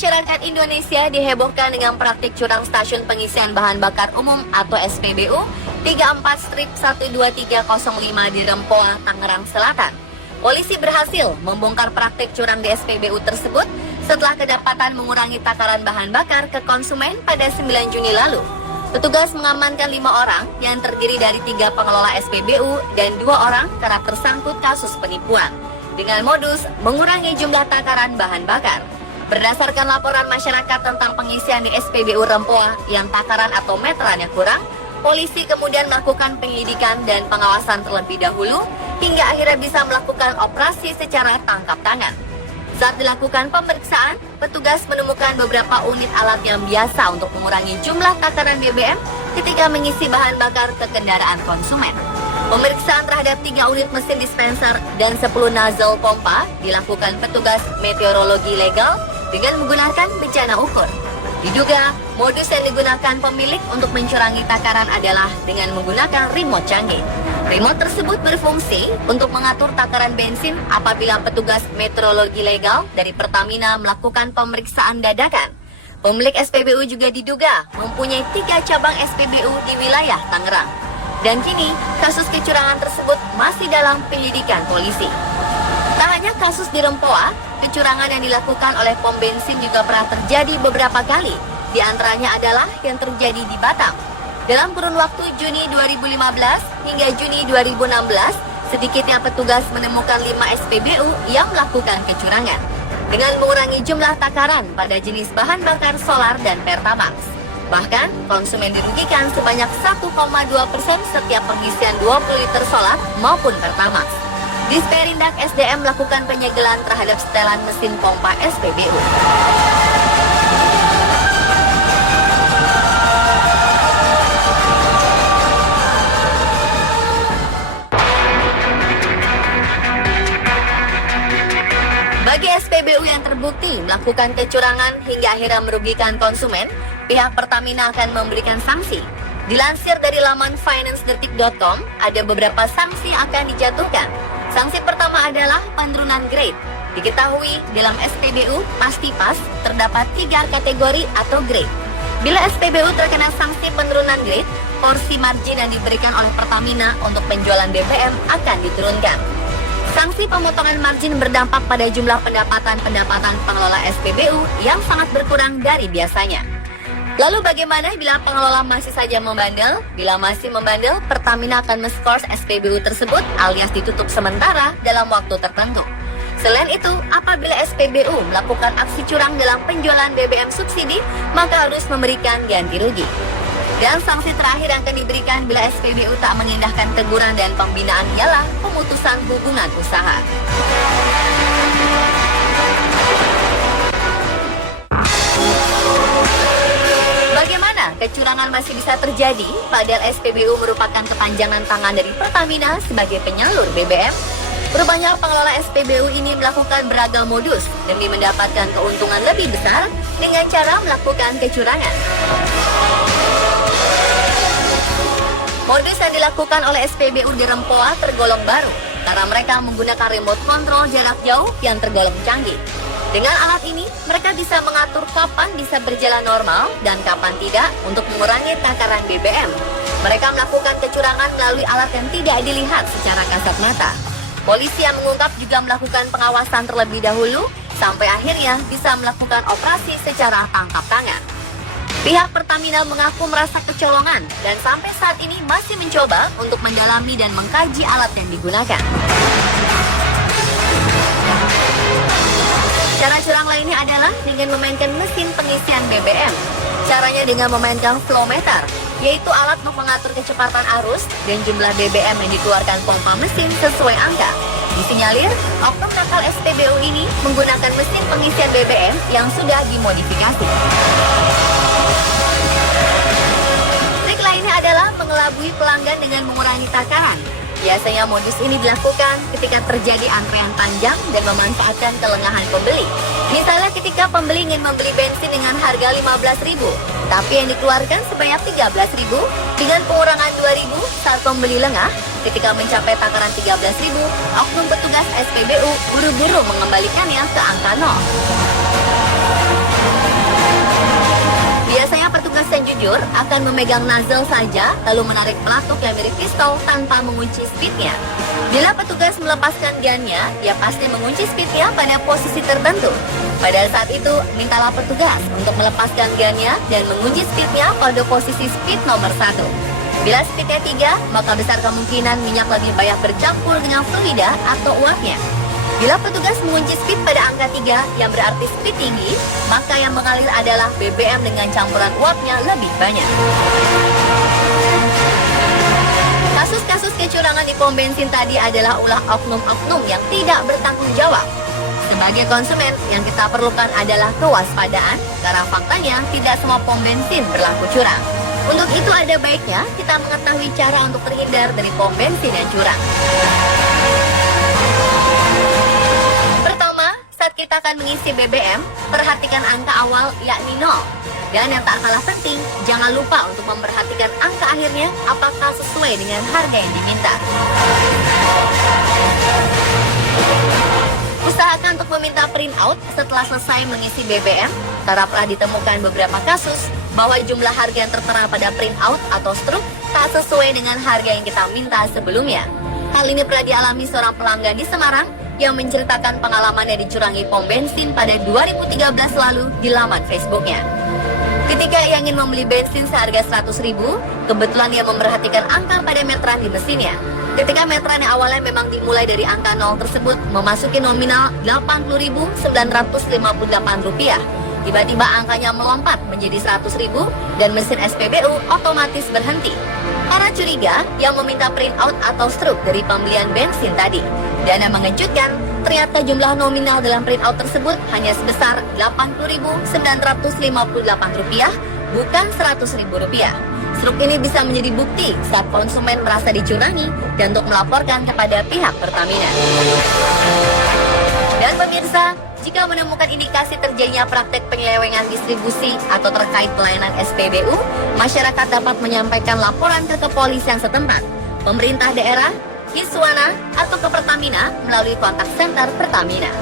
Masyarakat Indonesia dihebohkan dengan praktik curang stasiun pengisian bahan bakar umum atau SPBU 34-12305 di Rempoa, Tangerang Selatan. Polisi berhasil membongkar praktik curang di SPBU tersebut setelah kedapatan mengurangi takaran bahan bakar ke konsumen pada 9 Juni lalu. Petugas mengamankan 5 orang yang terdiri dari 3 pengelola SPBU dan 2 orang kerap tersangkut kasus penipuan dengan modus mengurangi jumlah takaran bahan bakar. Berdasarkan laporan masyarakat tentang pengisian di SPBU Rempoa yang takaran atau meterannya kurang, polisi kemudian melakukan penyelidikan dan pengawasan terlebih dahulu hingga akhirnya bisa melakukan operasi secara tangkap tangan. Saat dilakukan pemeriksaan, petugas menemukan beberapa unit alat yang biasa untuk mengurangi jumlah takaran BBM ketika mengisi bahan bakar ke kendaraan konsumen. Pemeriksaan terhadap 3 unit mesin dispenser dan 10 nozzle pompa dilakukan petugas meteorologi legal dengan menggunakan bejana ukur. Diduga, modus yang digunakan pemilik untuk mencurangi takaran adalah dengan menggunakan remote canggih. Remote tersebut berfungsi untuk mengatur takaran bensin apabila petugas meteorologi legal dari Pertamina melakukan pemeriksaan dadakan. Pemilik SPBU juga diduga mempunyai 3 cabang SPBU di wilayah Tangerang. Dan kini, kasus kecurangan tersebut masih dalam penyelidikan polisi. Tak hanya kasus di Rempoa, kecurangan yang dilakukan oleh pom bensin juga pernah terjadi beberapa kali. Di antaranya adalah yang terjadi di Batam. Dalam kurun waktu Juni 2015 hingga Juni 2016, sedikitnya petugas menemukan 5 SPBU yang melakukan kecurangan dengan mengurangi jumlah takaran pada jenis bahan bakar solar dan Pertamax. Bahkan, konsumen dirugikan sebanyak 1,2% setiap pengisian 20 liter solar maupun Pertamax. Disperindak SDM melakukan penyegelan terhadap setelan mesin pompa SPBU. Bagi SPBU yang terbukti melakukan kecurangan hingga akhirnya merugikan konsumen, pihak Pertamina akan memberikan sanksi. Dilansir dari laman financedetik.com, ada beberapa sanksi yang akan dijatuhkan. Sanksi pertama adalah penurunan grade. Diketahui dalam SPBU pasti pas terdapat 3 kategori atau grade. Bila SPBU terkena sanksi penurunan grade, porsi margin yang diberikan oleh Pertamina untuk penjualan BBM akan diturunkan. Sanksi pemotongan margin berdampak pada jumlah pendapatan pengelola SPBU yang sangat berkurang dari biasanya. Lalu bagaimana bila pengelola masih saja membandel? Bila masih membandel, Pertamina akan men-skors SPBU tersebut alias ditutup sementara dalam waktu tertentu. Selain itu, apabila SPBU melakukan aksi curang dalam penjualan BBM subsidi, maka harus memberikan ganti rugi. Dan sanksi terakhir yang akan diberikan bila SPBU tak mengindahkan teguran dan pembinaan ialah pemutusan hubungan usaha. Bagaimana kecurangan masih bisa terjadi padahal SPBU merupakan kepanjangan tangan dari Pertamina sebagai penyalur BBM? Rupanya pengelola SPBU ini melakukan beragam modus demi mendapatkan keuntungan lebih besar dengan cara melakukan kecurangan. Modus yang dilakukan oleh SPBU di Rempoa tergolong baru karena mereka menggunakan remote control jarak jauh yang tergolong canggih. Dengan alat ini, mereka bisa mengatur kapan bisa berjalan normal dan kapan tidak untuk mengurangi takaran BBM. Mereka melakukan kecurangan melalui alat yang tidak dilihat secara kasat mata. Polisi yang mengungkap juga melakukan pengawasan terlebih dahulu sampai akhirnya bisa melakukan operasi secara tangkap tangan. Pihak Pertamina mengaku merasa kecolongan dan sampai saat ini masih mencoba untuk mendalami dan mengkaji alat yang digunakan. Cara curang lainnya adalah dengan memainkan mesin pengisian BBM. Caranya dengan memainkan flow meter, yaitu alat untuk mengatur kecepatan arus dan jumlah BBM yang dikeluarkan pompa mesin sesuai angka. Disinyalir, oknum nakal SPBU ini menggunakan mesin pengisian BBM yang sudah dimodifikasi. Trik lainnya adalah mengelabui pelanggan dengan mengurangi takaran. Biasanya modus ini dilakukan ketika terjadi antrean panjang dan memanfaatkan kelengahan pembeli. Misalnya ketika pembeli ingin membeli bensin dengan harga 15.000, tapi yang dikeluarkan sebanyak 13.000 dengan pengurangan 2.000 saat pembeli lengah. Ketika mencapai takaran 13.000, oknum petugas SPBU buru-buru mengembalikannya ke angka 0. petugas yang jujur akan memegang nozzle saja lalu menarik pelatuk yang mirip pistol tanpa mengunci speednya. Bila petugas melepaskan gannya, ia pasti mengunci speednya pada posisi tertentu. Pada saat itu, mintalah petugas untuk melepaskan gannya dan mengunci speednya pada posisi speed nomor 1. Bila speednya 3, maka besar kemungkinan minyak lebih banyak bercampur dengan fluida atau uapnya. Bila petugas mengunci speed pada angka 3 yang berarti speed tinggi, maka yang mengalir adalah BBM dengan campuran uapnya lebih banyak. Kasus-kasus kecurangan di pom bensin tadi adalah ulah oknum-oknum yang tidak bertanggung jawab. Sebagai konsumen, yang kita perlukan adalah kewaspadaan, karena faktanya tidak semua pom bensin berlaku curang. Untuk itu ada baiknya kita mengetahui cara untuk terhindar dari pom bensin yang curang. Pertama, saat kita akan mengisi BBM, perhatikan angka awal yakni 0. Dan yang tak kalah penting, jangan lupa untuk memperhatikan angka akhirnya apakah sesuai dengan harga yang diminta. Usahakan untuk meminta printout setelah selesai mengisi BBM, karena pernah ditemukan beberapa kasus bahwa jumlah harga yang tertera pada printout atau struk tak sesuai dengan harga yang kita minta sebelumnya. Hal ini pernah dialami seorang pelanggan di Semarang yang menceritakan pengalamannya dicurangi pom bensin pada 2013 lalu di laman Facebooknya. Ketika ia ingin membeli bensin seharga 100.000, kebetulan ia memperhatikan angka pada meteran di mesinnya. Ketika meteran yang awalnya memang dimulai dari angka 0 tersebut memasuki nominal Rp80.958. Tiba-tiba angkanya melompat menjadi 100.000 dan mesin SPBU otomatis berhenti. Karena curiga, ia meminta printout atau struk dari pembelian bensin tadi. Dan yang mengejutkan, ternyata jumlah nominal dalam printout tersebut hanya sebesar Rp80.958, bukan Rp100.000. Struk ini bisa menjadi bukti saat konsumen merasa dicurangi dan untuk melaporkan kepada pihak Pertamina. Dan pemirsa, jika menemukan indikasi terjadinya praktek penyelewengan distribusi atau terkait pelayanan SPBU, masyarakat dapat menyampaikan laporan ke kepolisian setempat, pemerintah daerah, Kiswana, atau ke Pertamina melalui kontak senter Pertamina.